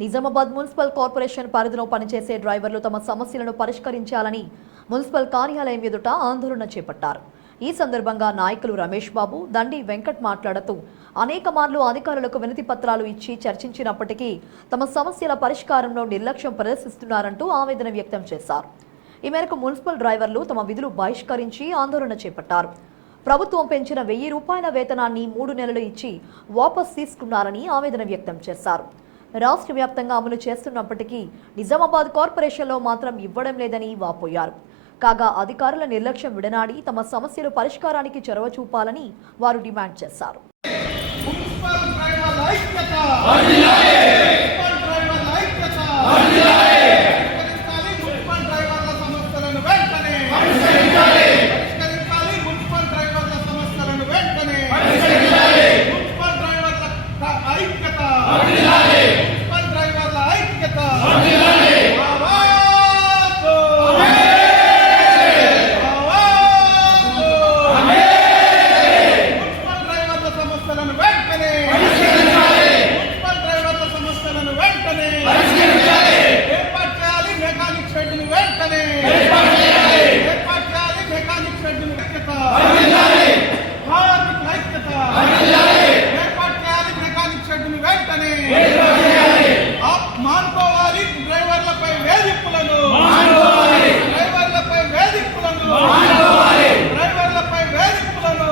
Nizamabad municipal corporation పరిధిలో పనిచేసే డ్రైవర్లు తమ సమస్యలను పరిష్కరించాలని మున్సిపల్ కార్యాలయం ఎదుట ఆందోళన చేపట్టారు. ఈ సందర్భంగా నాయకులు రమేష్ బాబు దండి వెంకట్ మాట్లాడుతూ అనేక మార్లు అధికారులకు వినతి పత్రాలు ఇచ్చి చర్చించినప్పటికీ తమ సమస్యల పరిష్కారంలో నిర్లక్ష్యం ప్రదర్శిస్తున్నారంటూ ఆవేదన వ్యక్తం చేశారు. ఈ మేరకు మున్సిపల్ డ్రైవర్లు తమ విధులు బహిష్కరించి ఆందోళన చేపట్టారు. ప్రభుత్వం పెంచిన వెయ్యి రూపాయల వేతనాన్ని మూడు నెలలు ఇచ్చి వాపస్ తీసుకున్నారని ఆవేదన వ్యక్తం చేశారు. రాష్ట్ర వ్యాప్తంగా అమలు చేస్తున్నప్పటికీ నిజామాబాద్ కార్పొరేషన్లో మాత్రం ఇవ్వడం లేదని వాపోయారు. కాగా అధికారుల నిర్లక్ష్యం విడనాడి తమ సమస్యలు పరిష్కారానికి చొరవ చూపాలని వారు డిమాండ్ చేశారు మున్సిపల్ డ్రైవర్ల ఐక్యత మున్సిపల్ డ్రైవర్ల ఐక్యత పరిష్కరించాలి మున్సిపల్ డ్రైవర్ల సమస్యలను వెంటనే పరిష్కరించాలి మున్సిపల్ డ్రైవర్ల సమస్యలను వెంటనే మున్సిపల్ డ్రైవర్ల క- ఐక్యత మున్సిపల్ డ్రైవర్ల ఐక్యత ఆవాజు! ఆవాజు! మున్సిపల్ డ్రైవర్ల సమస్యలను వెంటనే మున్సిపల్ డ్రైవర్ల సమస్యలను వెంటనే ఏర్పాటు చేయాలి మెకానిక్ షెడ్ని వెంటనే ఏర్పాటు చేయాలి మెకానిక్ షెడ్ని ఐక్యత కార్మికుల ఐక్యత ఏర్పాటు చేయాలి మెకానిక్ షెడ్ని వెంటనే ఆప్ మానుకోవాలి డ్రైవర్లపై వేధింపులను డ్రైవర్లపై వేధింపులను డ్రైవర్లపై వేధింపులను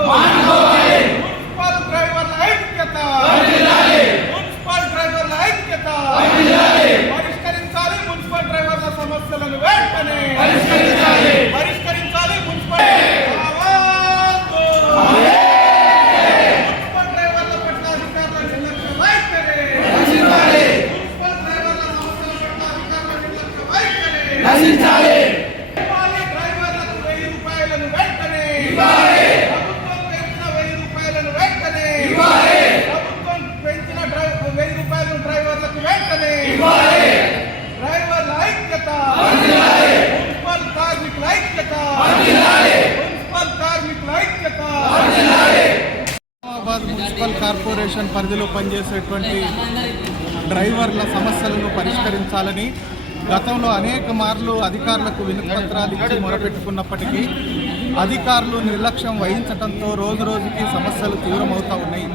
మున్సిపల్ డ్రైవర్ల ఐక్యత మున్సిపల్ డ్రైవర్ల ఐక్యత పరిష్కరించాలి మున్సిపల్ డ్రైవర్ల సమస్యలను వెంటనే పరిష్కరించాలి పరిష్కరించాలి మున్సిపల్ ఆవాజు! మున్సిపల్ డ్రైవర్ల పట్ల అధికారుల నిర్లక్ష్య వైఖరి మున్సిపల్ డ్రైవర్ల సమస్యల పట్ల అధికారుల నిర్లక్ష్య వైఖరి ఇవ్వాలి డ్రైవర్లకు వెయ్యి రూపాయలను వెంటనే ప్రభుత్వం పెంచిన వెయ్యి రూపాయలను వెంటనే ప్రభుత్వం పెంచిన డ్రై- వెయ్యి రూపాయలు డ్రైవర్లకు వెంటనే డ్రైవర్ల ఐక్యత మున్సిపల్ కార్మికుల ఐక్యత మున్సిపల్ కార్మికుల ఐక్యత నిజామాబాద్ మున్సిపల్ కార్పొరేషన్ పరిధిలో పనిచేసేటువంటి డ్రైవర్ల సమస్యలను పరిష్కరించాలని గతంలో అనేక మార్లు అధికారులకు వినతిపత్రాలు ఇచ్చి మొరపెట్టుకున్నప్పటికీ అధికారులు నిర్లక్ష్యం వహించడంతో రోజు రోజుకి సమస్యలు తీవ్రమవుతూ ఉన్నాయి.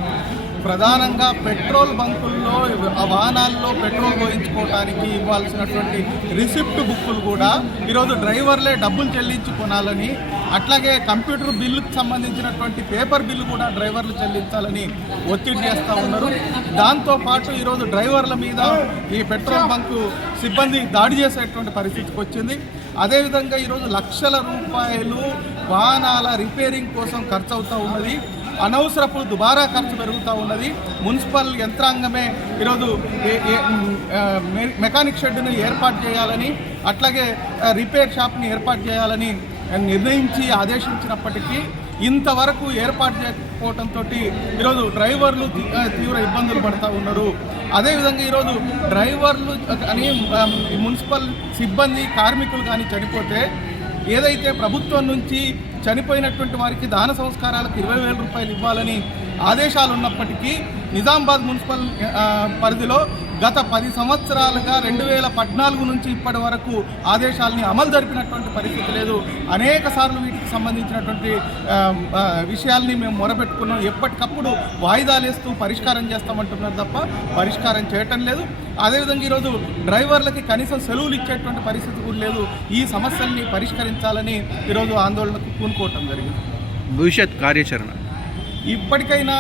ప్రధానంగా పెట్రోల్ బంకుల్లో ఆ వాహనాల్లో పెట్రోల్ పోయించుకోవడానికి ఇవ్వాల్సినటువంటి రిసిప్ట్ బుక్కులు కూడా ఈరోజు డ్రైవర్లే డబ్బులు చెల్లించి కొనాలని అట్లాగే కంప్యూటర్ బిల్లుకు సంబంధించినటువంటి పేపర్ బిల్లు కూడా డ్రైవర్లు చెల్లించాలని ఒత్తిడి చేస్తూ ఉన్నారు. దాంతోపాటు ఈరోజు డ్రైవర్ల మీద ఈ పెట్రోల్ బంకు సిబ్బంది దాడి చేసేటువంటి పరిస్థితికి వచ్చింది. అదేవిధంగా ఈరోజు లక్షల రూపాయలు వాహనాల రిపేరింగ్ కోసం ఖర్చు అవుతూ ఉన్నది. అనవసరపు దుబారా ఖర్చు పెరుగుతూ ఉన్నది. మున్సిపల్ యంత్రాంగమే ఈరోజు మెకానిక్ షెడ్ను ఏర్పాటు చేయాలని అట్లాగే రిపేర్ షాప్ని ఏర్పాటు చేయాలని నిర్ణయించి ఆదేశించినప్పటికీ ఇంతవరకు ఏర్పాటు చేయకపోవడంతో ఈరోజు డ్రైవర్లు తీవ్ర ఇబ్బందులు పడుతూ ఉన్నారు. అదేవిధంగా ఈరోజు డ్రైవర్లు కానీ మున్సిపల్ సిబ్బంది కార్మికులు కానీ చనిపోతే ఏదైతే ప్రభుత్వం నుంచి చనిపోయినటువంటి వారికి దాన సంస్కారాలకు ఇరవై వేల రూపాయలు ఇవ్వాలని ఆదేశాలు ఉన్నప్పటికీ నిజామాబాద్ మున్సిపల్ పరిధిలో గత పది సంవత్సరాలుగా రెండు వేల పద్నాలుగు నుంచి ఇప్పటి వరకు ఆదేశాలని అమలు జరిపినటువంటి పరిస్థితి లేదు. అనేక సార్లు వీటికి సంబంధించినటువంటి విషయాల్ని మేము మొరబెట్టుకున్నాం ఎప్పటికప్పుడు వాయిదాలు వేస్తూ పరిష్కారం చేస్తామంటున్నారు తప్ప పరిష్కారం చేయటం లేదు. అదేవిధంగా ఈరోజు డ్రైవర్లకి కనీసం సెలవులు ఇచ్చేటువంటి పరిస్థితి కూడా లేదు. ఈ సమస్యల్ని పరిష్కరించాలని ఈరోజు ఆందోళనకు పూనుకోవటం జరిగింది. భవిష్యత్ కార్యాచరణ. ఇప్పటికైనా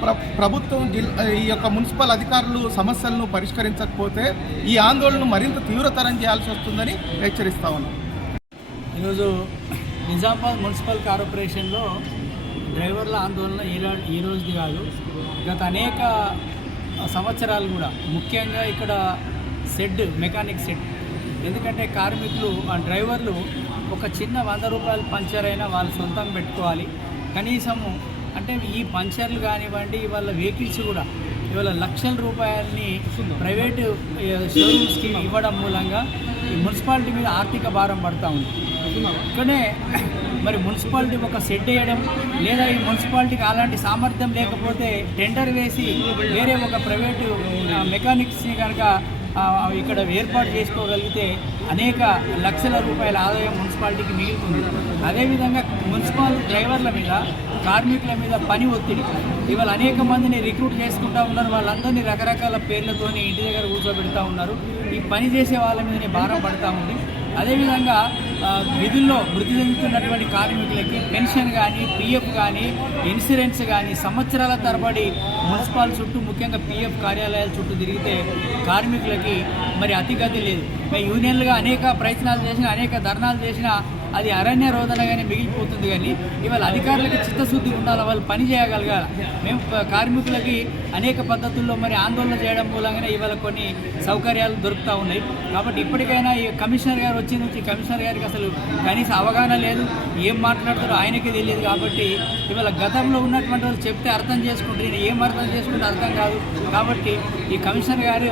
ప్ర ప్రభుత్వం జిల్లా ఈ యొక్క మున్సిపల్ అధికారులు సమస్యలను పరిష్కరించకపోతే ఈ ఆందోళనను మరింత తీవ్రతరం చేయాల్సి వస్తుందని హెచ్చరిస్తా ఉన్నాం. ఈరోజు నిజామాబాద్ మున్సిపల్ కార్పొరేషన్లో డ్రైవర్ల ఆందోళన ఈ ఈ రోజుది కాదు. గత అనేక సంవత్సరాలు కూడా ముఖ్యంగా ఇక్కడ సెడ్ మెకానిక్ సెడ్ ఎందుకంటే కార్మికులు ఆ డ్రైవర్లు ఒక చిన్న వంద రూపాయలు పంచర్ అయినా వాళ్ళు సొంతం పెట్టుకోవాలి. కనీసము అంటే ఈ పంచర్లు కానివ్వండి వాళ్ళ వెహికల్స్ కూడా ఇవాళ లక్షల రూపాయలని ప్రైవేటు షోరూమ్స్కి ఇవ్వడం మూలంగా ఈ మున్సిపాలిటీ మీద ఆర్థిక భారం పడతా ఉంది. ఇక్కడే మరి మున్సిపాలిటీ ఒక సెట్ వేయడం లేదా ఈ మున్సిపాలిటీకి అలాంటి సామర్థ్యం లేకపోతే టెండర్ వేసి వేరే ఒక ప్రైవేటు మెకానిక్స్ని కనుక ఇక్కడ ఏర్పాటు చేసుకోగలిగితే అనేక లక్షల రూపాయల ఆదాయం మున్సిపాలిటీకి మిగులుతుంది. అదేవిధంగా మున్సిపల్ డ్రైవర్ల మీద కార్మికుల మీద పని ఒత్తిడి. ఇవాళ అనేక మందిని రిక్రూట్ చేసుకుంటా ఉన్నారు. వాళ్ళందరినీ రకరకాల పేర్లతోని ఇంటి దగ్గర కూర్చోబెడతా ఉన్నారు. ఈ పని చేసే వాళ్ళ మీదనే భారం పడతా ఉంది. అదేవిధంగా విధుల్లో మృతి చెందుతున్నటువంటి కార్మికులకి పెన్షన్ కానీ పిఎఫ్ కానీ ఇన్సూరెన్స్ కానీ సంవత్సరాల తరబడి మున్సిపాల్ చుట్టూ ముఖ్యంగా పిఎఫ్ కార్యాలయాల చుట్టూ తిరిగితే కార్మికులకి మరి అతిగతి లేదు. మేము యూనియన్లుగా అనేక ప్రయత్నాలు చేసిన అనేక ధర్నాలు చేసినా అది అరణ్య రోదనగానే మిగిలిపోతుంది కానీ ఇవాళ అధికారులకి చిత్తశుద్ధి ఉండాలి వాళ్ళు పని చేయగలగాలి. మేము కార్మికులకి అనేక పద్ధతుల్లో మరి ఆందోళన చేయడం మూలంగానే ఇవాళ కొన్ని సౌకర్యాలు దొరుకుతూ ఉన్నాయి. కాబట్టి ఇప్పటికైనా ఈ కమిషనర్ గారు వచ్చి నుంచి కమిషనర్ గారికి అసలు కనీస అవగాహన లేదు. ఏం మాట్లాడతారో ఆయనకే తెలియదు కాబట్టి ఇవాళ గతంలో ఉన్నటువంటి వాళ్ళు చెప్తే అర్థం చేసుకుంటే నేను ఏం అర్థం చేసుకుంటే అర్థం కాదు. కాబట్టి ఈ కమిషనర్ గారు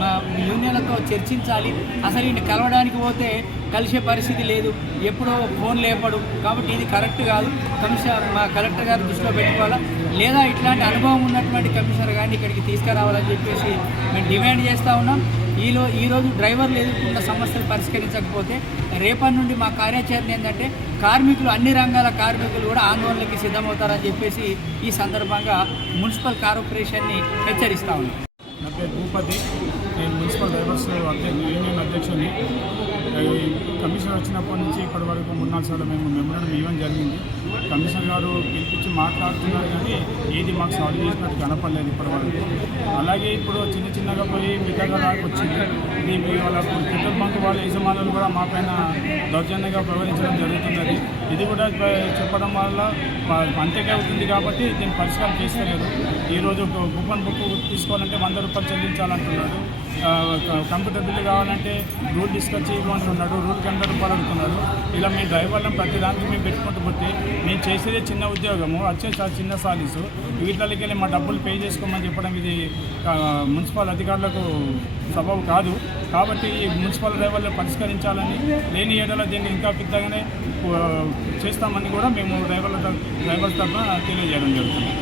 మా యూనియన్లతో చర్చించాలి. అసలు ఈయన కలవడానికి పోతే కలిసే పరిస్థితి లేదు. ఎప్పుడో ఫోన్ లేపడు. కాబట్టి ఇది కరెక్ట్ కాదు. కమిషనర్ మా కలెక్టర్ గారు దృష్టిలో పెట్టుకోవాలా? లేదా ఇట్లాంటి అనుభవం ఉన్నటువంటి కమిషనర్ గారిని ఇక్కడికి తీసుకురావాలని చెప్పేసి మేము డిమాండ్ చేస్తూ ఉన్నాం. ఈలో ఈరోజు డ్రైవర్లు ఎదుర్కొన్న సమస్యలు పరిష్కరించకపోతే రేపటి నుండి మా కార్యాచరణ ఏంటంటే కార్మికులు అన్ని రంగాల కార్మికులు కూడా ఆందోళనకి సిద్ధమవుతారని చెప్పేసి ఈ సందర్భంగా మున్సిపల్ కార్పొరేషన్ని హెచ్చరిస్తా ఉన్నాం. నా పేరు భూపతి. మున్సిపల్ డ్రైవర్స్ యూనియన్ అధ్యక్షుని కమిషనర్ వచ్చినప్పటి నుంచి ఇప్పటి వరకు మూడు నాలుగు సార్లు మేము మెమోరం ఇవ్వడం జరిగింది. కమిషనర్ గారు పిలిపించి మాట్లాడుతున్నారు కానీ ఏది మాకు సాల్వ్ చేసినట్టు కనపడలేదు ఇప్పటి వరకు. అలాగే ఇప్పుడు చిన్న చిన్నగా పోయి మిగతా దాకా వచ్చింది ఇది మీ వాళ్ళ పెట్రోల్ బంక్ వాళ్ళ యజమానులు కూడా మా పైన దౌర్జన్యంగా ప్రవహించడం జరుగుతున్నది. ఇది కూడా చెప్పడం వల్ల ప- అంతకే అవుతుంది కాబట్టి దీన్ని పరిష్కారం చేస్తలేదు. ఈరోజు కూపన్ బుక్ తీసుకోవాలంటే వంద రూపాయలు చెల్లించాలంటున్నాడు. కంప్యూటర్ బిల్లు కావాలంటే రూల్ తీసుకొచ్చి ఇవ్వమంటున్నాడు రూల్ వంద రూపాయలు అడుగుతున్నాడు ఇలా మీ డ్రైవర్లను ప్రతి దానికి మేము పెట్టుకుంటూ పోతే మేము చేసేదే చిన్న ఉద్యోగము వచ్చే చిన్న సాలీసు. వీటిలోకి వెళ్ళి మా డబ్బులు పే చేసుకోమని చెప్పడం ఇది మున్సిపల్ అధికారులకు సబబు కాదు. కాబట్టి ఈ మున్సిపల్ డ్రైవర్లు పరిష్కరించాలని లేని ఏడలో దీన్ని ఇంకా పెద్దగానే చేస్తామని కూడా మేము డ్రైవర్ల డ్రైవర్ తరఫున తెలియజేయడం జరుగుతుంది.